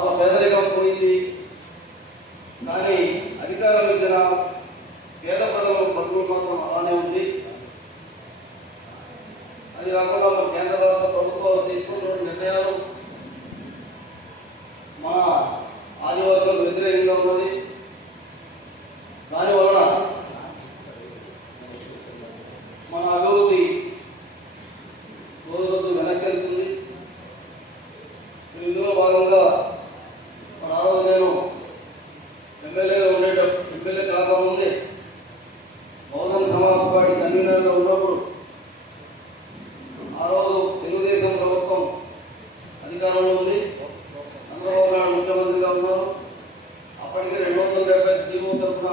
చాలా పేదరికం పోయింది. కానీ అధికారం ఇచ్చిన పేద ప్రజల బతుకులు మాత్రం అలానే ఉంది. అది కాకుండా మన కేంద్ర రాష్ట్ర ప్రభుత్వాలు తీసుకున్న నిర్ణయాలు మన ఆదివాసులకు వ్యతిరేకంగా ఉన్నది. దానివలన మన అభివృద్ధి రోజు రోజు వెనక్కి వెళ్తుంది. ఇందులో భాగంగా మన ఆ రోజు నేను ఎమ్మెల్యే కాకముందే బహుజన సమాజ్ పార్టీ కన్వీనర్గా ఉన్నప్పుడు ఆ రోజు తెలుగుదేశం ప్రభుత్వం అధికారంలో ఉంది. చంద్రబాబు నాయుడు ముఖ్యమంత్రిగా ఉన్నారు. అప్పటికే 270 జీవో తరఫున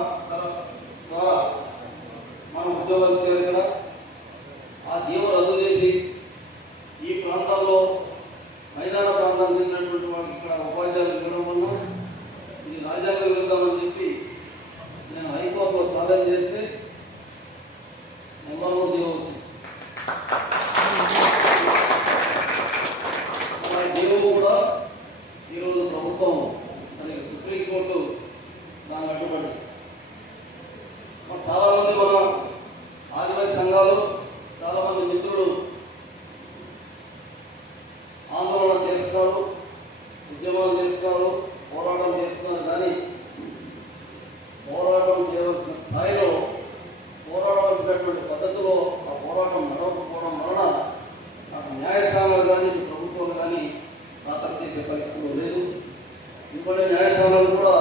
ద్వారా మనం ఉద్యోగాలు చేయాలి కదా. ఆ జీవో రద్దు చేసి ఈ ప్రాంతాల్లో మైదాన ప్రాంతానికి చెందినటువంటి వాళ్ళకి ఇక్కడ ఉపాధ్యాయులు ఇవ్వడం వల్ల ఇది రాజ్యాంగ విరుద్ధమని చెప్పి నేను హైకోర్టులో ఛాలెంజ్ చేస్తే నెంబర్ 1 జీవో వచ్చింది. జీవో కూడా ఈరోజు ప్రభుత్వం మరి సుప్రీంకోర్టు దాన్ని అడ్డుపడింది. చాలామంది మన ఆదివాసీ సంఘాలు, చాలామంది మిత్రులు ఆందోళన చేస్తున్నారు, ఉద్యమాలు చేస్తున్నారు, పోరాటం చేస్తున్నారు. కానీ పోరాటం చేయవలసిన స్థాయిలో పోరాడవలసినటువంటి పద్ధతిలో ఆ పోరాటం నడవకపోవడం వలన నాకు న్యాయస్థానాలు కానీ ప్రభుత్వాలు కానీ ఖాతరు చేసే పరిస్థితులు లేదు. ఇంకొన్ని న్యాయస్థానాలు కూడా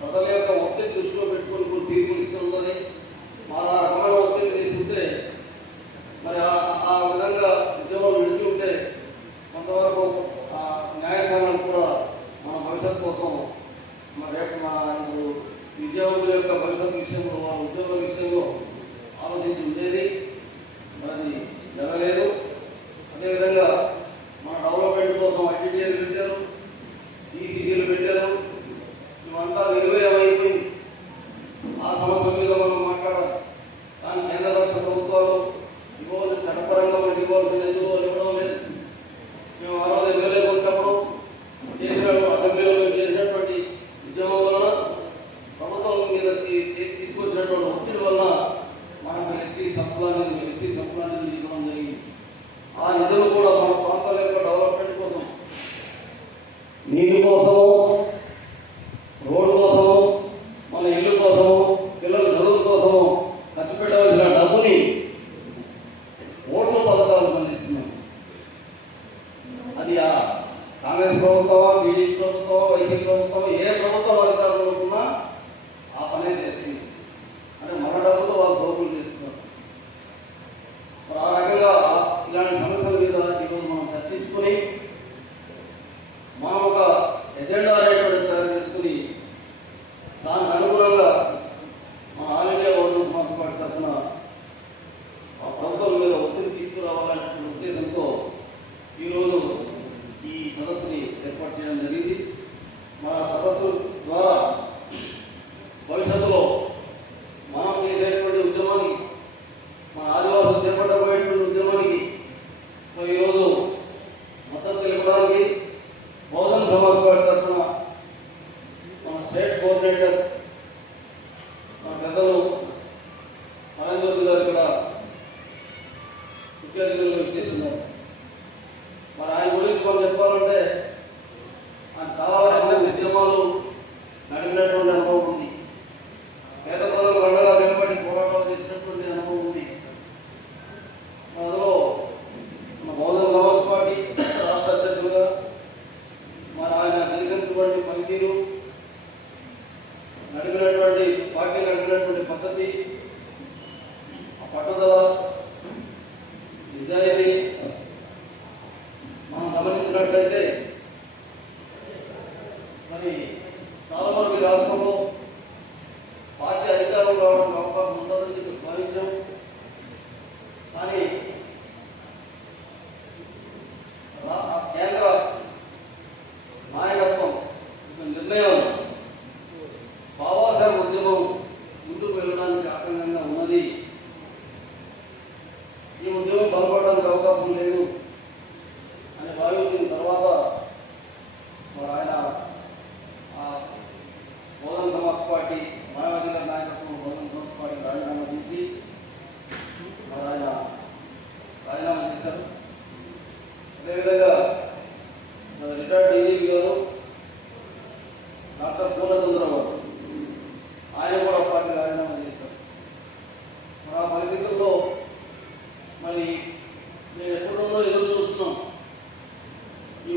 ప్రజల యొక్క ఒత్తిడి దృష్టిలో పెట్టుకుని తీర్పులు ఇస్తున్నది. మన రకమైన ఒత్తిడి తీసుకుంటే మరి ఆ విధంగా ఉద్యమం విడిచి ఉంటే కొంతవరకు ఆ న్యాయస్థానాలు కూడా మన భవిష్యత్తు కోసం మా విద్యార్థుల యొక్క భవిష్యత్తు విషయంలో, వాళ్ళ ఉద్యోగుల విషయంలో ఆలోచించి ఉండేది. మరి జరగలేదు. అదేవిధంగా మన డెవలప్మెంట్ కోసం ఐటీడీఏలు పెట్టారు, ఈసీసీలు పెట్టారు. ఇవంతా నిర్వయమైపోయింది. ఆ సమస్య మీద మనం మాట్లాడాలి. కానీ కేంద్ర రాష్ట్ర ప్రభుత్వాలు ఇవ్వవలసిన చట్టపరంగా మనకి ఇవ్వాల్సిన నిధులు ఇవ్వడం లేదు. మేము ఆ రోజు ఎమ్మెల్యే ఉన్నప్పుడు అసెంబ్లీలో చేసినటువంటి ఉద్యమం వలన, ప్రభుత్వం మీద తీసుకొచ్చినటువంటి ఒత్తిడి వలన మనకు ఎస్సీ సప్లాన్ని ఇవ్వడం జరిగింది. ఆ నిధులు కూడా మన ప్రాంతాల యొక్క డెవలప్మెంట్ కోసం, నీటి కోసము, రోడ్డు కోసము, మన ఇల్లు కోసము, పిల్లల చదువు కోసము ఖర్చు పెట్టవలసిన డబ్బుని ఓట్ల పథకాలు అందిస్తున్నాం. అది ఆ కాంగ్రెస్ ప్రభుత్వమా, టీడీపీ ప్రభుత్వమా, వైసీపీ ప్రభుత్వమా, ఏ ప్రభుత్వం అధికారంలో ఉన్నా ఆ పనే చేస్తుంది. అంటే మన డబ్బుతో వాళ్ళు దోపులు చేస్తున్నారు. మరి ఆ రకంగా ఇలాంటి సమస్యల మీద ఈరోజు మనం చర్చించుకొని మనం ఒక ఎజెండా అనేటువంటి తయారు చేసుకుని దానికి అనుగుణంగా మన all India Bahujan Samaj party తరఫున ఆ ప్రభుత్వం మీద ఒత్తిడి తీసుకురావాలనేటువంటి ఉద్దేశంతో ఈరోజు ఈ సదస్సుని ఏర్పాటు చేయడం జరిగింది. మన సదస్సు ద్వారా భవిష్యత్తులో మనం చేసేటువంటి ఉద్యమానికి, మన ఆదివాసులు చేపట్టబోయేటువంటి ఉద్యమానికి ఈరోజు మద్దతు తెలపడానికి బహుజన సమాజ్ పార్టీ తరఫున మన స్టేట్ కోఆర్డినేటర్ మన పెద్దలు మహేంద్ర గారు కూడా ముఖ్య అతిథులుగా ఇచ్చేస్తున్నారు. మరి ఆయన గురించి మనం చెప్పాలంటే ఆయన చాలా రకాల ఉద్యమాలు నడిపినటువంటి అనుభవం ఉంది. పేద ప్రజలు రండగా నిలబడి పోరాటాలు చేసినటువంటి అనుభవం ఉంది. అందులో మన బహుజన సమాజ్ పార్టీ రాష్ట్ర అధ్యక్షులుగా మరి ఆయన చేసినటువంటి పనితీరు, నడిపినటువంటి పార్టీ నడిపినటువంటి పద్ధతి, ఆ పట్టుదల, నిజాయితీ మనం గమనించినట్లయితే మరి చాలా మంది రాష్ట్రంలో పార్టీ అధికారం రావడానికి అవకాశం ఉంటుందని చెప్పి భావించాం. కానీ కేంద్ర నాయకత్వం నిర్ణయం బాబాసాహెబ్ ఉద్యమం ముందుకు వెళ్ళడానికి ఆటంకంగా ఉన్నది. ఈ ఉద్యమం బలపడడానికి అవకాశం లేదు అని భావించిన తర్వాత మరి ఆయన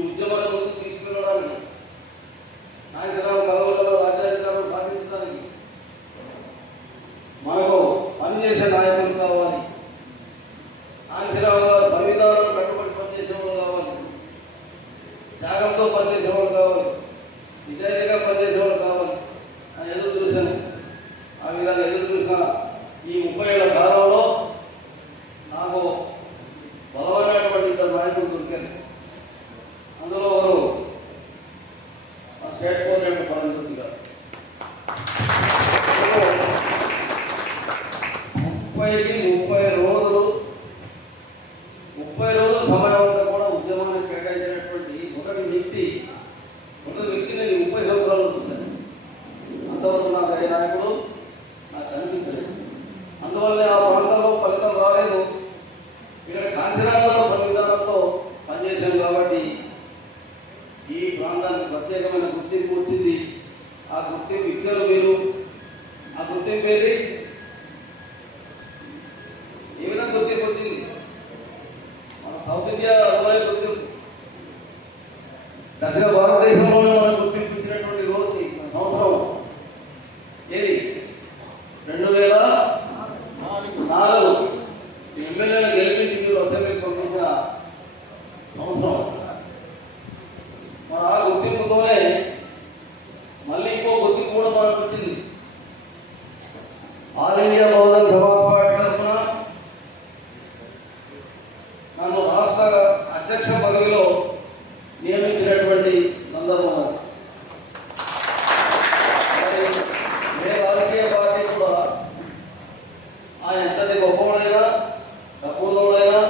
ఉద్యమాన్ని ముందుకు తీసుకెళ్ళడానికి, నాయకురాలు కలవలలో రాజ్యాధికారులు సాధించడానికి మనకు పనిచేసే నాయకులు కావాలి. నాయకురావు గారు పని విధానాలు కట్టుబడి పనిచేసే వాళ్ళు కావాలి, త్యాగంతో పనిచేసే వాళ్ళు కావాలి, నిజాయితీగా పనిచేసే వాళ్ళు కావాలి అని ఎదురు చూశాను. ఆ విధంగా ఎదురు చూసిన ఈ 30 ఏళ్ల కాలంలో నాకు బలమైనటువంటి ఇద్దరు నాయకులు దొరికారు. అందులో ఒకరు స్టేట్ గవర్నమెంట్ పరంజ్యోతి గారు. 30 రోజులు సమయం అంతా కూడా ఉద్యమాన్ని కేటాయించినటువంటి మొదటి వ్యక్తిని నేను 30 సంవత్సరాలు చూశాను. అంతవరకు నాకు ఏ నాయకుడు నాకు కనిపించలేదు. అందువల్లే ఆ ప్రాంతంలో ఫలితం రాలేదు. ఇక్కడ కాంచనాలలో పని విధానంలో పనిచేశాను కాబట్టి ఈ ప్రాంతానికి ప్రత్యేకమైన గుర్తింపు వచ్చింది. ఆ గుర్తింపు ఇచ్చారు మీరు. ఆ గుర్తింపు ఏది, ఏ విధంగా గుర్తింపు వచ్చింది? మన సౌత్ ఇండియా అమ్మాయి గుర్తింపు, దక్షిణ భారతదేశంలోనే మనం గుర్తింపు ఇచ్చినటువంటి రోజు సంవత్సరం ఏది? 2004 ఎమ్మెల్యేలను గెలిపించి మీరు అసెంబ్లీకి పంపించిన సంవత్సరం. మన ఆ గుర్తింపుతోనే మళ్ళీ ఇంకో గుర్తింపు కూడా మనకు వచ్చింది. All India Bahujan Samaj party తరఫున నన్ను రాష్ట్ర అధ్యక్ష పదవిలో నియమించినటువంటి సందర్భం అది. ఏ రాజకీయ పార్టీ కూడా ఆయన ఎంతటి గొప్పవాడైనా డబ్బున్నోడైనా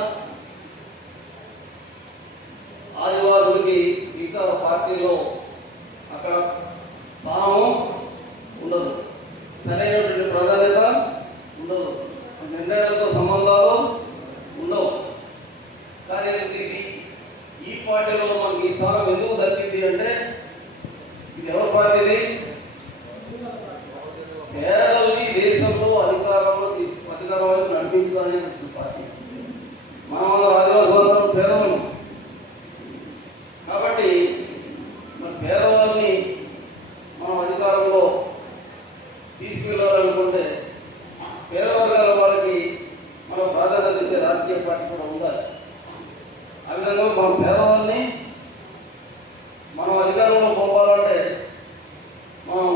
ఆదివాసులకి మిగతా పార్టీలో అక్కడ స్థానం ఉండదు, సరైనటువంటి ప్రాధాన్యత ఉండదు, నిర్ణయాలతో సంబంధాలు ఉండవు. కానీ ఈ పార్టీలో మనకి ఈ స్థానం ఎందుకు దక్కింది అంటే ఇది ఎవరి పార్టీది? పేదల్ని దేశంలో అధికారంలో నడిపించడానికి పార్టీ. మనమందరం ఆదివాసులందరూ పేదలు కాబట్టి మన పేదవాళ్ళని మనం అధికారంలో తీసుకువెళ్ళాలనుకుంటే పేదవర్గాల వాళ్ళకి మనం ప్రాధాన్యత ఇచ్చే రాజకీయ పార్టీ కూడా ఉండాలి. ఆ విధంగా మన పేదవాళ్ళని మనం అధికారంలో పంపాలంటే మనం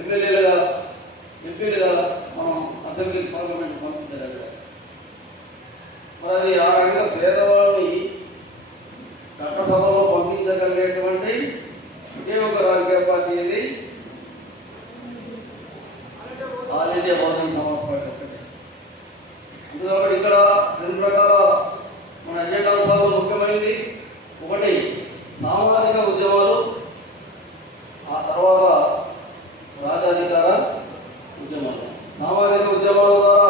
ఎమ్మెల్యేలుగా ఎంపీలుగా మనం అసెంబ్లీ పార్లమెంట్ పంపించగలగాలి. మరి అది ఆ రకంగా పేదవాళ్ళని చట్టసభలో పంపించగలిగేటువంటి ఒకే ఒక రాజకీయ పార్టీ ఇది all India Bahujan Samaj party ఒకటే. అందుకని ఇక్కడ 2 రకాల మన ఎజెండా అంశాలు ముఖ్యమైనది. ఒకటి సామాజిక ఉద్యమాలు, ఆ తర్వాత రాజాధికార ఉద్యమాలు. సామాజిక ఉద్యమాల ద్వారా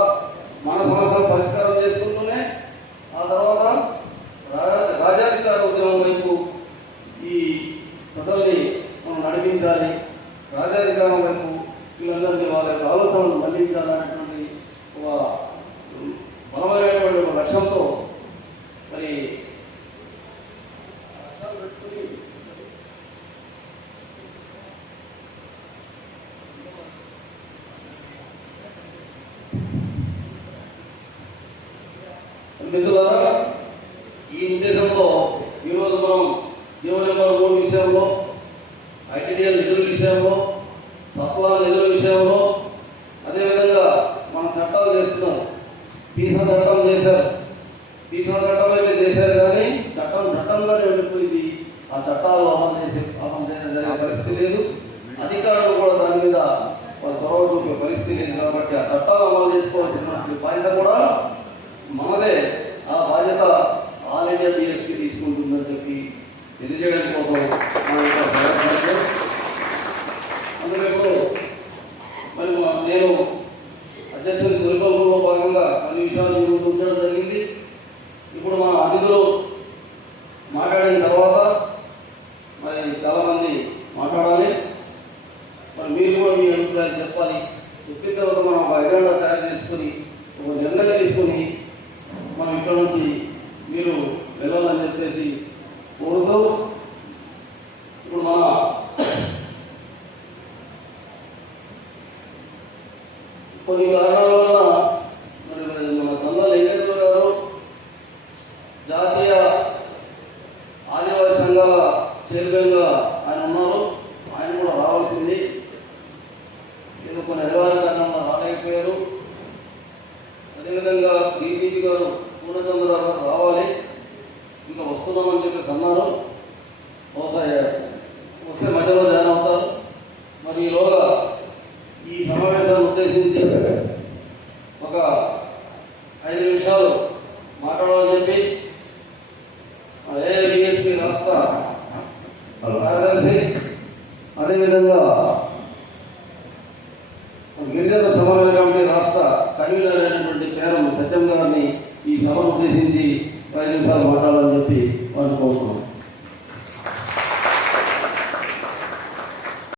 మన సమస్యలు పరిష్కారం చేసుకుంటూనే ఆ తర్వాత రాజాధికార ఉద్యమం వైపు ఈ ప్రజల్ని మనం నడిపించాలి, రాజాధికారం వైపు వీళ్ళందరినీ వాళ్ళ యొక్క ఆలోచనలు మళ్లించాలనేటువంటి ఒక బలమైనటువంటి ఒక లక్ష్యంతో మరి మిత్రులారా, ఈ ఉద్దేశంలో ఈరోజు మనం జీవో నెంబర్ 3 విషయంలో, ఐటీడీఎల్ నిధుల విషయంలో, సప్లా నిధుల విషయంలో, అదేవిధంగా మనం చట్టాలు చేస్తున్నాం. పీసా చట్టం చేశారు. పీసా చట్టం అయితే చేశారు కానీ చట్టంలోనే ఉండిపోయింది. ఆ చట్టాలు అమలు జరిగే పరిస్థితి లేదు. అధికారులు కూడా దాని మీద వాళ్ళ చొరవ చూపే పరిస్థితి లేదు. కాబట్టి ఆ చట్టాలు అమలు చేసుకోవాల్సినటువంటి బాధ్యత కూడా మనదే. ఆ బాధ్యత ఆల్ ఇండియా బీఎస్పీ తీసుకుంటుందని చెప్పి తెలియజేయడం కోసం అందులో మరి నేను అధ్యక్షుడి దుర్గంలో భాగంగా కొన్ని విషయాలు ఉంచడం జరిగింది. ఇప్పుడు మన అతిథులు మాట్లాడిన తర్వాత కొన్ని కారణాల వలన మరి మన కన్నా వెంకటేశ్వర గారు జాతీయ ఆదివాసీ సంఘాల చైర్మన్గా ఆయన ఉన్నారు. ఆయన కూడా రావాల్సింది, ఏదో కొన్ని అనివార్య కారణంగా రాలేకపోయారు. అదేవిధంగా డీపీజీ గారు పూర్ణచంద్రరావు గారు రావాలి, ఇంకా వస్తున్నామని చెప్పేసి అన్నారు. బహుశా వస్తే మధ్యలో జాయిన్ అవుతారు. మరి ఈలోగా ఈ సమావేశాన్ని ఉద్దేశించి ఒక 5 నిమిషాలు మాట్లాడాలని చెప్పి ఏఐబిఎస్పి రాష్ట్ర కార్యదర్శి, అదేవిధంగా గిరిజన సమన్వయ కమిటీ రాష్ట్ర కన్వీనర్ అయినటువంటి పేరం సత్యం గారిని ఈ సభను ఉద్దేశించి 5 నిమిషాలు మాట్లాడాలని